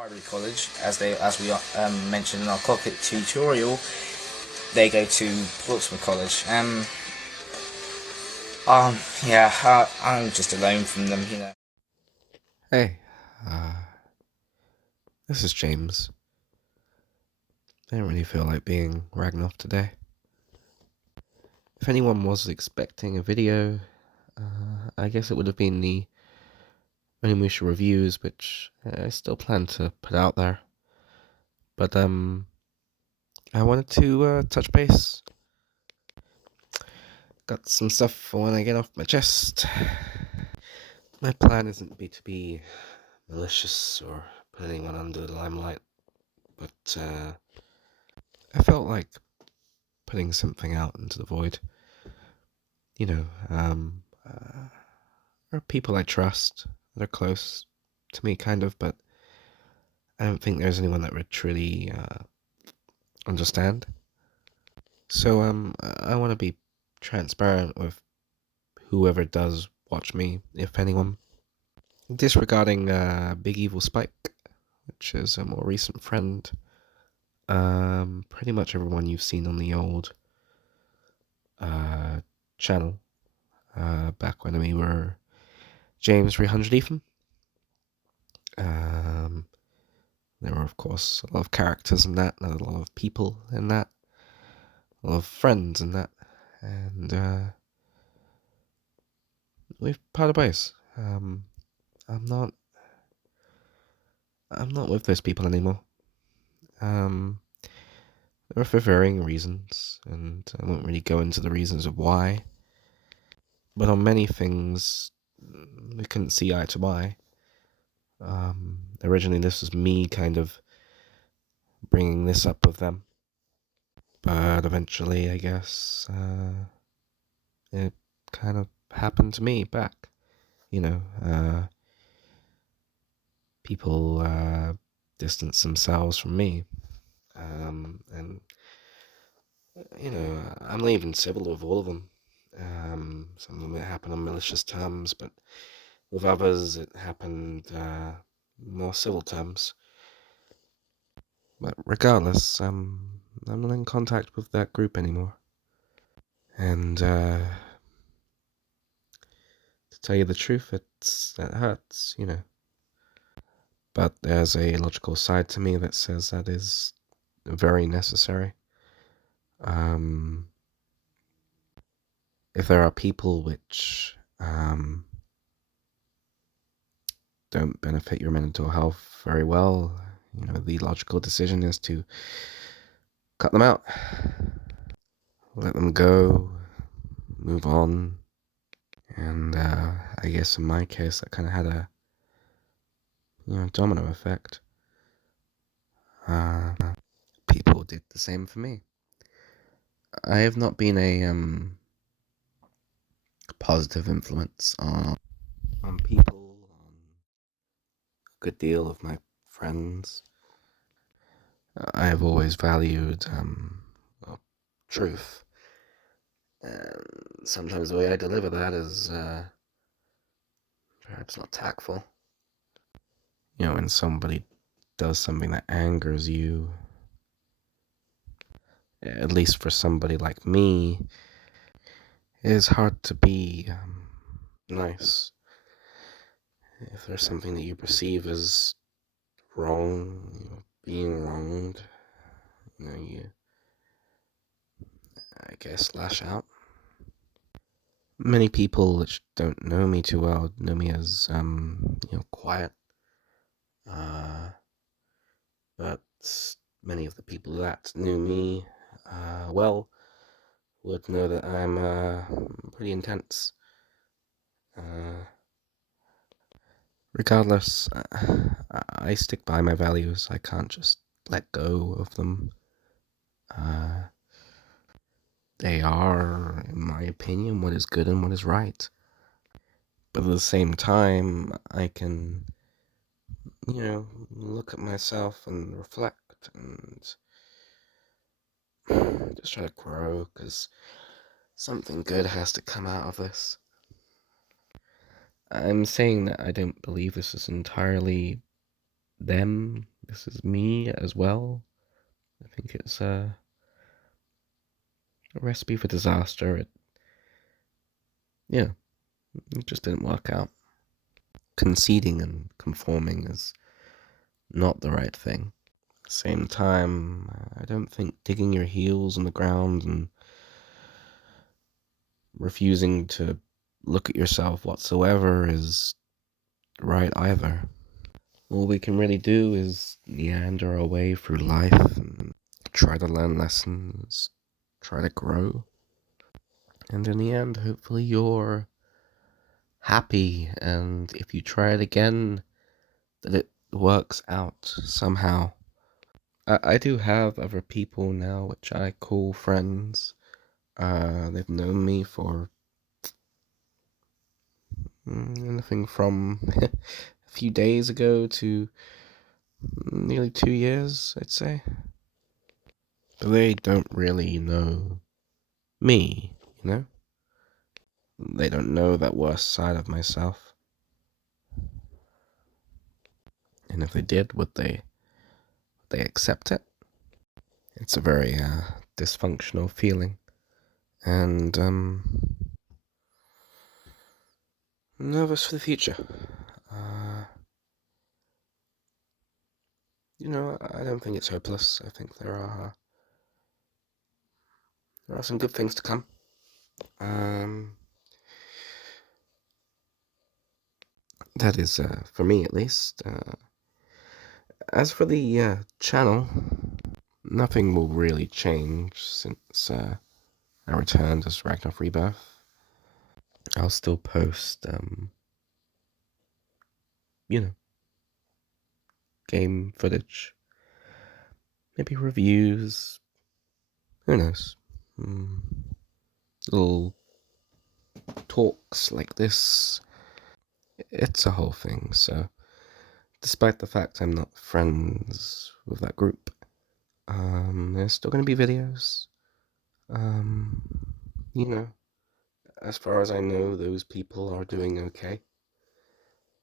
Library College, as we mentioned in our cockpit tutorial, they go to Portsmouth College. Yeah, I'm just alone from them. Hey, this is James. I didn't really feel like being Ragnoff today. If anyone was expecting a video, I guess it would have been the Onimusha reviews, which I still plan to put out there. But I wanted to touch base. Got some stuff I want to get off my chest. My plan isn't to be malicious or put anyone under the limelight, but I felt like putting something out into the void. You know, are people I trust that are close to me, kind of, but I don't think there's anyone that would truly understand. So, I want to be transparent with whoever does watch me, if anyone. Disregarding Big Evil Spike, which is a more recent friend. Pretty much everyone you've seen on the old channel, back when we were James 300 Ethan. There were, of course, a lot of characters in that, and a lot of people in that, a lot of friends in that, and we've parted ways. I'm not, I'm not with those people anymore. There are for varying reasons, and I won't really go into the reasons of why. But on many things, we couldn't see eye to eye. Originally, this was me kind of bringing this up with them, but eventually, I guess, it kind of happened to me back. People distance themselves from me. And, I'm not even civil with all of them. Some of them it happened on malicious terms, but with others it happened more civil terms. But regardless, I'm not in contact with that group anymore. And to tell you the truth, that hurts. But there's a logical side to me that says that is very necessary. If there are people which don't benefit your mental health very well, the logical decision is to cut them out, let them go, move on. And I guess in my case, that kind of had a domino effect. People did the same for me. I have not been a positive influence on people, on a good deal of my friends. I have always valued truth, and sometimes the way I deliver that is perhaps not tactful. When somebody does something that angers you, at least for somebody like me, it is hard to be nice. If there's something that you perceive as wrong, being wronged, you, I guess, lash out. Many people which don't know me too well know me as, quiet. But many of the people that knew me well would know that I'm pretty intense. Regardless, I stick by my values. I can't just let go of them. They are, in my opinion, what is good and what is right. But at the same time, I can, look at myself and reflect and just try to grow, because something good has to come out of this. I'm saying that I don't believe this is entirely them this is me as well. I think it's a recipe for disaster. It just didn't work out. Conceding and conforming is not the right thing. Same time, I don't think digging your heels in the ground and refusing to look at yourself whatsoever is right either. All we can really do is meander our way through life and try to learn lessons, try to grow. And in the end, hopefully you're happy, and if you try it again, that it works out somehow. I do have other people now which I call friends. They've known me for anything from a few days ago to nearly 2 years, I'd say. But they don't really know me, you know? They don't know that worst side of myself. And if they did, would they accept it? It's a very dysfunctional feeling. And nervous for the future. I don't think it's hopeless. I think there are some good things to come. That is, for me at least. As for the channel, nothing will really change since I returned as Ragnarok Rebirth. I'll still post, game footage, maybe reviews, who knows, little talks like this. It's a whole thing, so despite the fact I'm not friends with that group, there's still going to be videos. As far as I know, those people are doing okay.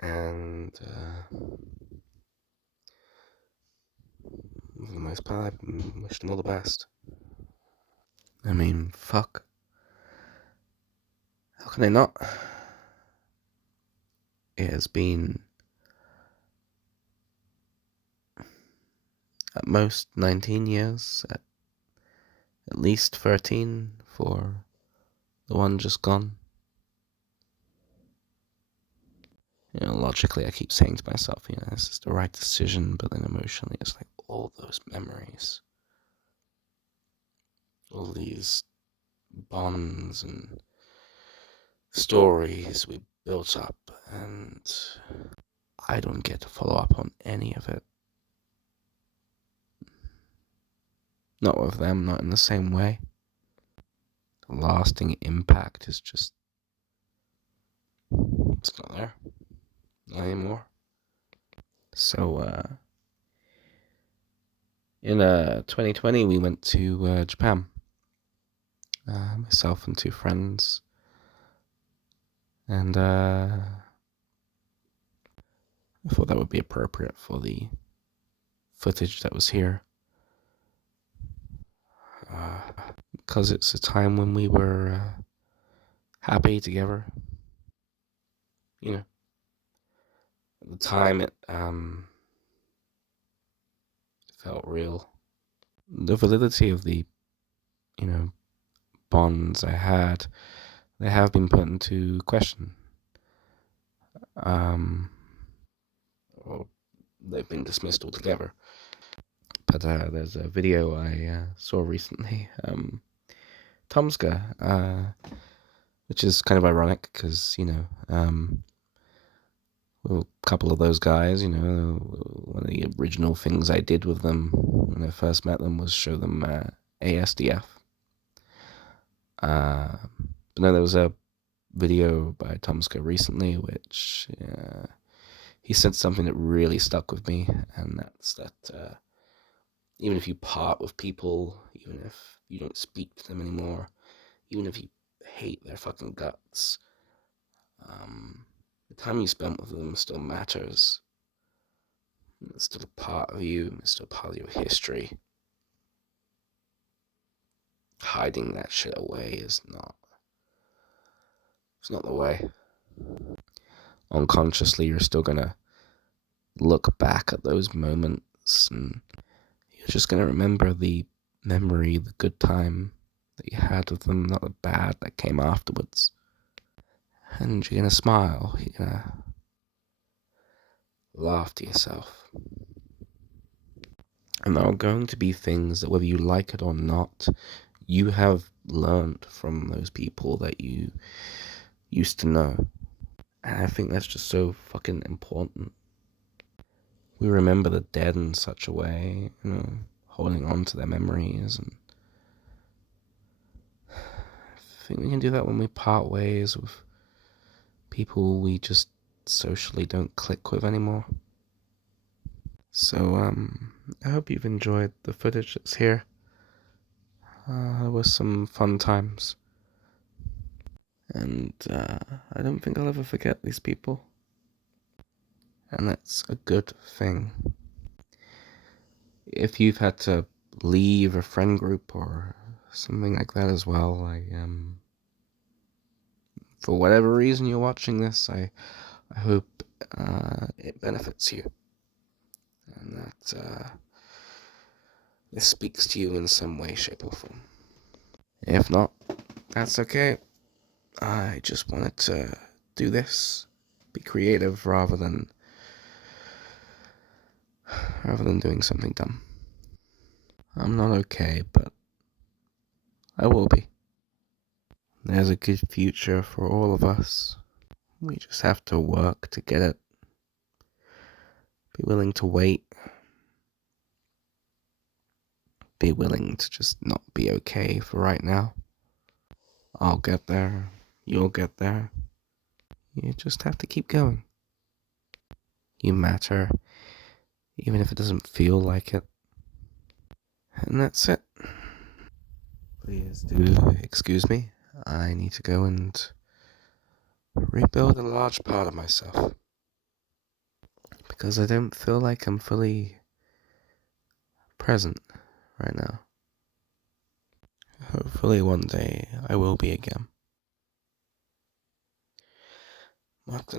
And for the most part, I wish them all the best. I mean, fuck. How can I not? It has been at most 19 years, at least 13 for the one just gone. Logically I keep saying to myself, this is the right decision, but then emotionally it's like all those memories, all these bonds and stories we built up, and I don't get to follow up on any of it. Not with them, not in the same way. The lasting impact is just, it's not there. Not anymore. So, in 2020, we went to Japan. Myself and 2 friends. And I thought that would be appropriate for the footage that was here. Because it's a time when we were happy together. At the time it felt real. The validity of the, bonds I had, they have been put into question. Or they've been dismissed altogether. But there's a video I saw recently, Tomska, which is kind of ironic because, a couple of those guys, one of the original things I did with them when I first met them was show them ASDF. But no, there was a video by Tomska recently which he said something that really stuck with me, and that's that even if you part with people, even if you don't speak to them anymore, even if you hate their fucking guts, the time you spent with them still matters. It's still a part of you, it's still part of your history. Hiding that shit away is not the way. Unconsciously, you're still gonna look back at those moments and you're just gonna remember the memory, the good time that you had with them, not the bad that came afterwards. And you're gonna smile, you're gonna laugh to yourself. And there are going to be things that, whether you like it or not, you have learned from those people that you used to know. And I think that's just so fucking important. We remember the dead in such a way, holding on to their memories. And I think we can do that when we part ways with people we just socially don't click with anymore. So, I hope you've enjoyed the footage that's here. There were some fun times. And I don't think I'll ever forget these people. And that's a good thing. If you've had to leave a friend group or something like that as well, for whatever reason you're watching this, I hope it benefits you. And that this speaks to you in some way, shape, or form. If not, that's okay. I just wanted to do this, be creative rather than doing something dumb. I'm not okay, but I will be. There's a good future for all of us. We just have to work to get it. Be willing to wait. Be willing to just not be okay for right now. I'll get there. You'll get there. You just have to keep going. You matter, even if it doesn't feel like it. And that's it. Please do excuse me. I need to go and rebuild a large part of myself. Because I don't feel like I'm fully present right now. Hopefully one day I will be again. Mark the